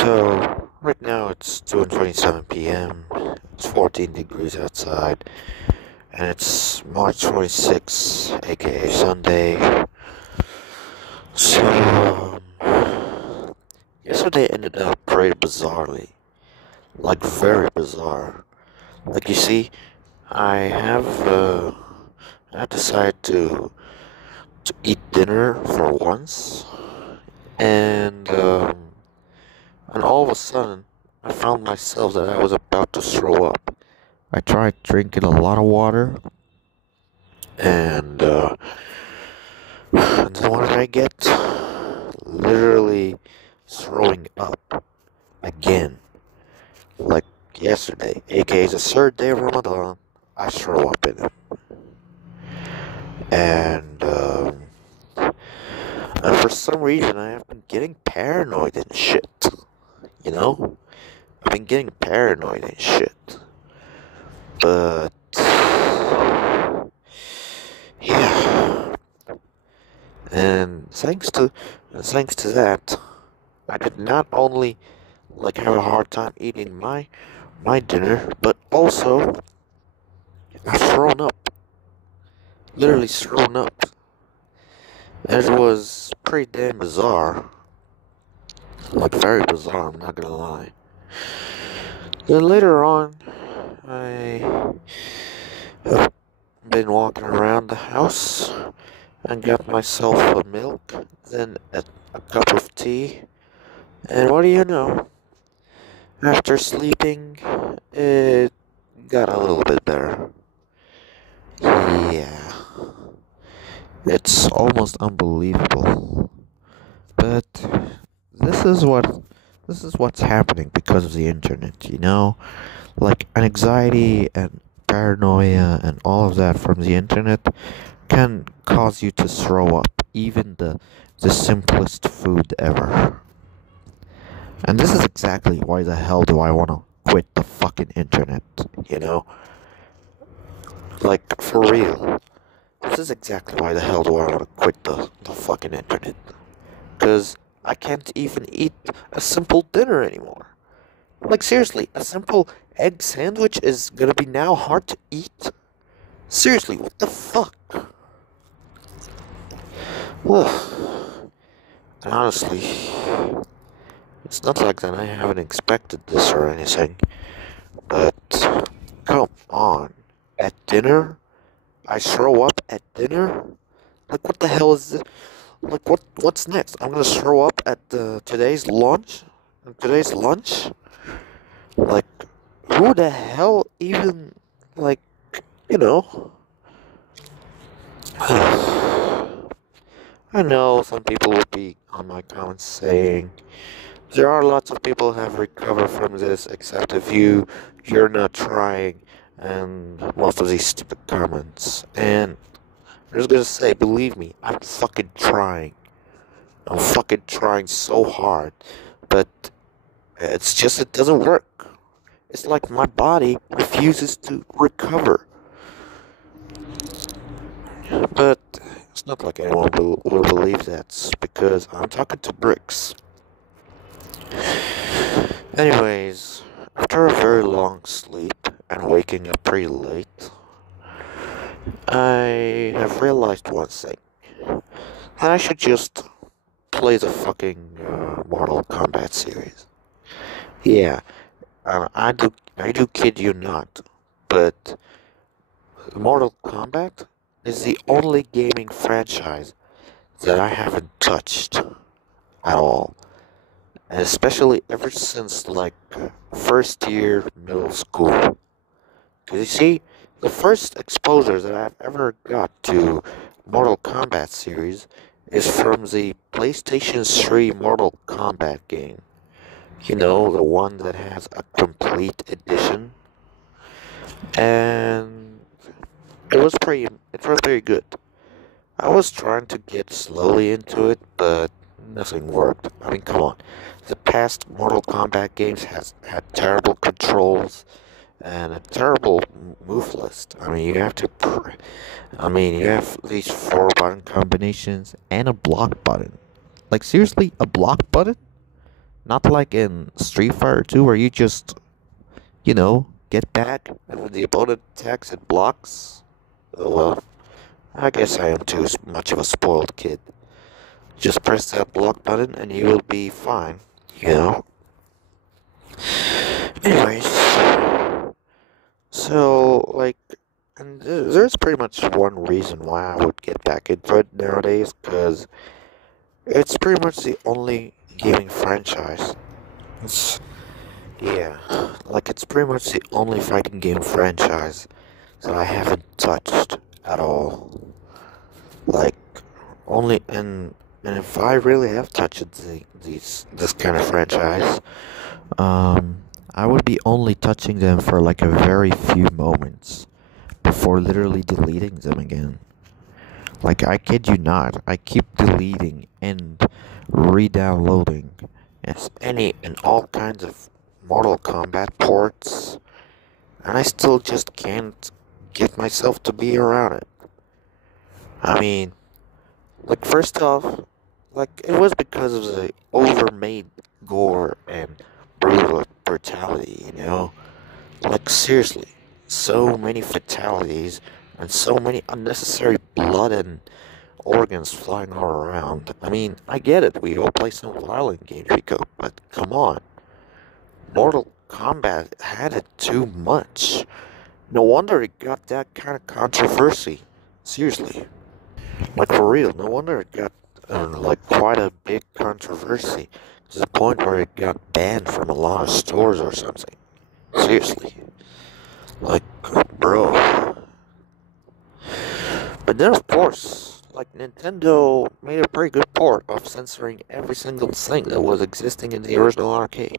So, right now it's 2:27 p.m. It's 14 degrees outside, and it's March 26th, aka Sunday. So, yesterday ended up pretty bizarrely. Like, very bizarre. Like, you see, I have, I decided to eat dinner for once, and, and all of a sudden, I found myself that I was about to throw up. I tried drinking a lot of water, and, and then what did I get? Literally throwing up again. Like yesterday, aka the third day of Ramadan, I throw up in it. And for some reason, I have been getting paranoid and shit. You know? I've been getting paranoid and shit. But yeah, and thanks to that, I did not only like have a hard time eating my dinner, but also I've thrown up, literally thrown up, and it was pretty damn bizarre, like very bizarre. I'm not gonna lie. Then later on, I have been walking around the house and got myself a milk, then a cup of tea, and what do you know? After sleeping, it got a little bit better. Yeah, it's almost unbelievable. But this is what this is what's happening because of the internet, you know? Like anxiety and paranoia and all of that from the internet can cause you to throw up even the simplest food ever. And this is exactly why the hell do I want to quit the fucking internet, you know? Like, for real. This is exactly why the hell do I want to quit the fucking internet. Because I can't even eat a simple dinner anymore. Like, seriously, a simple egg sandwich is gonna be now hard to eat? Seriously, what the fuck? Ugh. And honestly, it's not like that I haven't expected this or anything, but come on. At dinner? I throw up at dinner? Like, what the hell is this? Like, what's next? I'm gonna throw up at today's lunch? Today's lunch? Like, who the hell even, like, you know? I know some people will be on my comments saying, there are lots of people who have recovered from this, except if you're not trying, and most of these stupid comments. And I'm just gonna say, believe me, I'm fucking trying. I'm fucking trying so hard, but it's just it doesn't work. It's like my body refuses to recover. But it's not like anyone will believe that because I'm talking to bricks. Anyways, after a very long sleep and waking up pretty late, I have realized one thing. That I should just play the fucking Mortal Kombat series. Yeah, I do kid you not, but Mortal Kombat is the only gaming franchise that I haven't touched at all. And especially ever since like first year middle school. Cause you see, the first exposure that I've ever got to Mortal Kombat series is from the PlayStation 3 Mortal Kombat game. You know, the one that has a complete edition. And it was very good. I was trying to get slowly into it, but nothing worked. I mean, come on. The past Mortal Kombat games has had terrible controls and a terrible move list. I mean, you have these four button combinations and a block button. Like seriously, a block button? Not like in Street Fighter 2 where you just, get back and when the opponent attacks it blocks. Oh well, I guess I am too much of a spoiled kid. Just press that block button and you will be fine, you know? Anyways, so, like, and there's pretty much one reason why I would get back into it nowadays, because it's pretty much the only gaming franchise. It's, yeah, like, it's pretty much the only fighting game franchise that I haven't touched at all. Like, only, and if I really have touched this kind of franchise, I would be only touching them for like a very few moments before literally deleting them again. Like, I kid you not, I keep deleting and re-downloading any and all kinds of Mortal Kombat ports, and I still just can't get myself to be around it. I mean, like, first off, like, it was because of the overmade gore and brutality. Like, seriously, so many fatalities and so many unnecessary blood and organs flying all around. I mean, I get it, we all play some violent games, Rico, but come on. Mortal Kombat had it too much. No wonder it got that kind of controversy. Seriously. Like, for real, no wonder it got, like, quite a big controversy. To the point where it got banned from a lot of stores or something. Seriously. Like, bro. But then, of course, like, Nintendo made a pretty good port of censoring every single thing that was existing in the original arcade.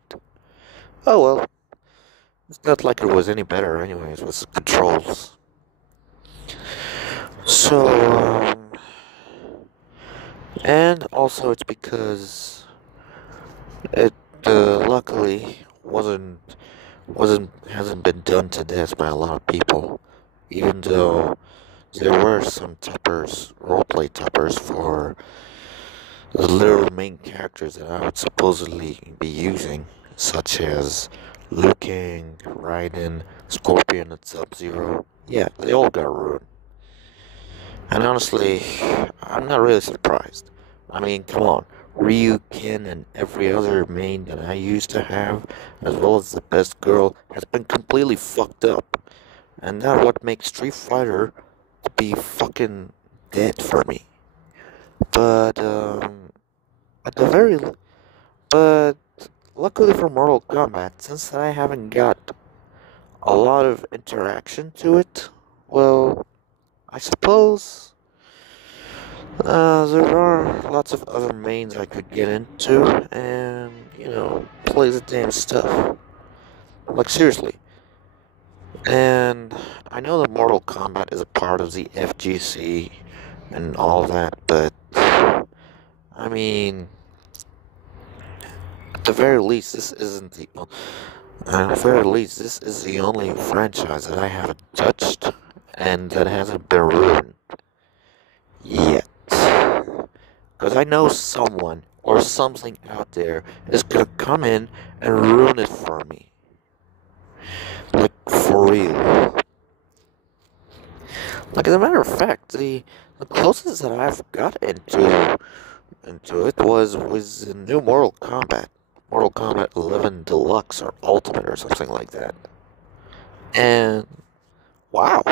Oh well. It's not like it was any better anyways with the controls. So, and also it's because it luckily hasn't been done to death by a lot of people, even though there were some tuppers, roleplay tuppers for the literal main characters that I would supposedly be using, such as Liu Kang, Raiden, Scorpion, and Sub-Zero. Yeah, they all got ruined. And honestly, I'm not really surprised. I mean, come on. Ryu, Ken, and every other main that I used to have, as well as the best girl, has been completely fucked up. And that's what makes Street Fighter to be fucking dead for me. But, at the very... But, luckily for Mortal Kombat, since I haven't got a lot of interaction to it, well, I suppose there are lots of other mains I could get into and, play the damn stuff. Like, seriously. And I know that Mortal Kombat is a part of the FGC and all that, but, I mean, at the very least, this isn't the... At the very least, this is the only franchise that I haven't touched and that hasn't been ruined yet. Because I know someone or something out there is gonna come in and ruin it for me. Like, for real. Like, as a matter of fact, the closest that I've got into it was with the new Mortal Kombat. Mortal Kombat 11 Deluxe or Ultimate or something like that. And, wow.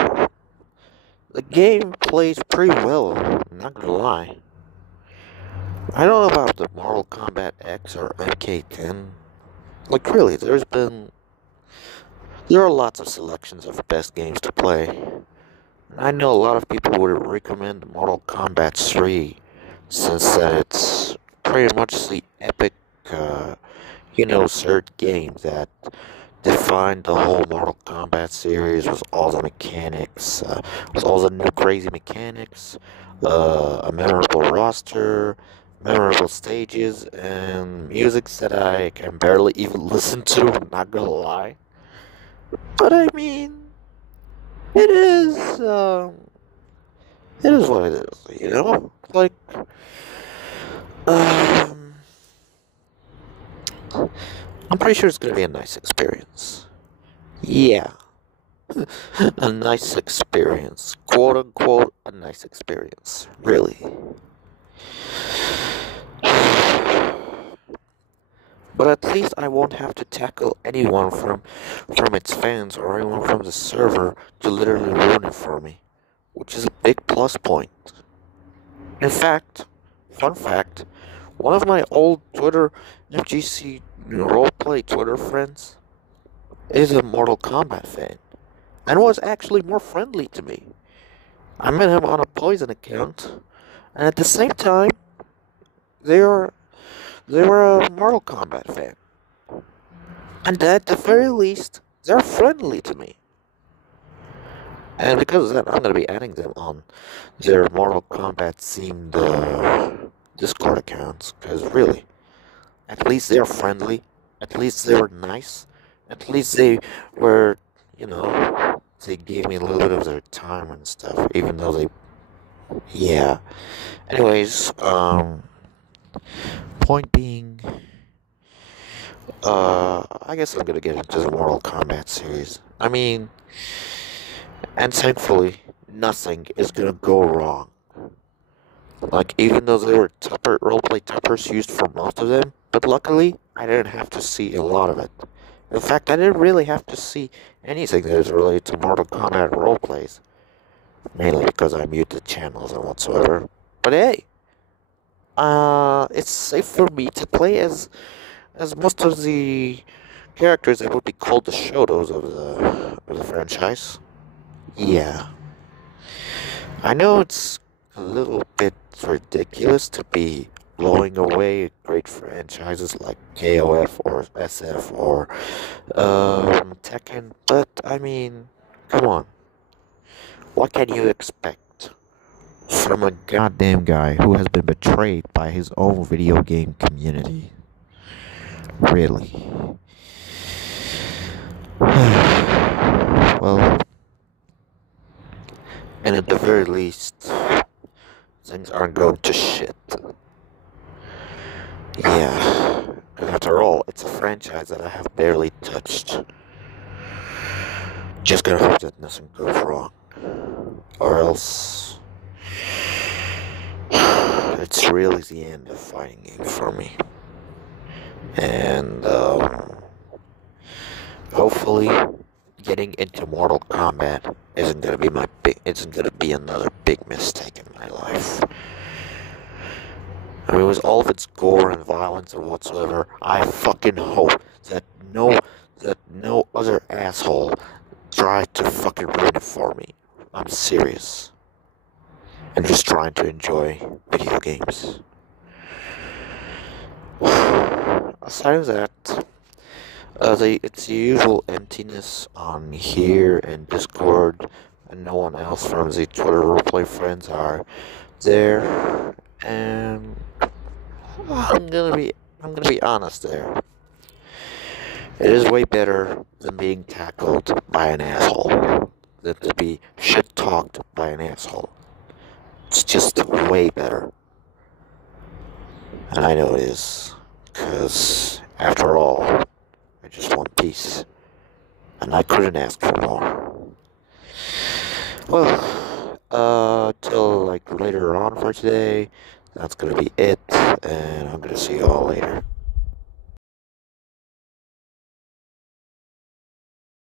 The game plays pretty well, I'm not gonna lie. I don't know about the Mortal Kombat X or MK10. Like, really, there are lots of selections of best games to play. And I know a lot of people would recommend Mortal Kombat 3, since that it's pretty much the epic, third game that defined the whole Mortal Kombat series with all the mechanics, with all the new crazy mechanics, a memorable roster, memorable stages, and music that I can barely even listen to, I'm not gonna lie. But I mean, it is what it is, Like, I'm pretty sure it's gonna be a nice experience. Yeah, a nice experience. Quote unquote, a nice experience. Really. But at least I won't have to tackle anyone from its fans or anyone from the server to literally ruin it for me, which is a big plus point. In fact, fun fact, one of my old Twitter FGC roleplay Twitter friends is a Mortal Kombat fan and was actually more friendly to me. I met him on a Poison account, and at the same time, they are they were a Mortal Kombat fan. And at the very least, they're friendly to me. And because of that, I'm going to be adding them on their Mortal Kombat themed Discord accounts. Because really, at least they're friendly. At least they were nice. At least they were, they gave me a little bit of their time and stuff. Even though they, yeah. Anyways, point being, I guess I'm gonna get into the Mortal Kombat series. I mean, and thankfully, nothing is gonna go wrong. Like, even though there were roleplay tuppers used for most of them, but luckily, I didn't have to see a lot of it. In fact, I didn't really have to see anything that is related to Mortal Kombat roleplays. Mainly because I muted channels and whatsoever. But hey, it's safe for me to play as most of the characters that would be called the Shotos of the franchise. Yeah. I know it's a little bit ridiculous to be blowing away great franchises like KOF or SF or Tekken, but I mean, come on. What can you expect from a goddamn guy who has been betrayed by his own video game community? Really? Well, and at the very least, things aren't going to shit. Yeah, and after all, it's a franchise that I have barely touched. Just gonna hope that nothing goes wrong. Or else, it's really the end of fighting game for me. And, hopefully, getting into Mortal Kombat isn't gonna be another big mistake in my life. I mean, with all of its gore and violence and whatsoever, I fucking hope that no other asshole tried to fucking ruin it for me. I'm serious. I'm just trying to enjoy video games. Aside of that, it's the usual emptiness on here and Discord, and no one else from the Twitter roleplay friends are there. And I'm gonna be honest there. It is way better than being tackled by an asshole than to be shit talked by an asshole. It's just way better. And I know it is, because after all, I just want peace. And I couldn't ask for more. Well, till like later on for today, that's gonna be it, and I'm gonna see you all later.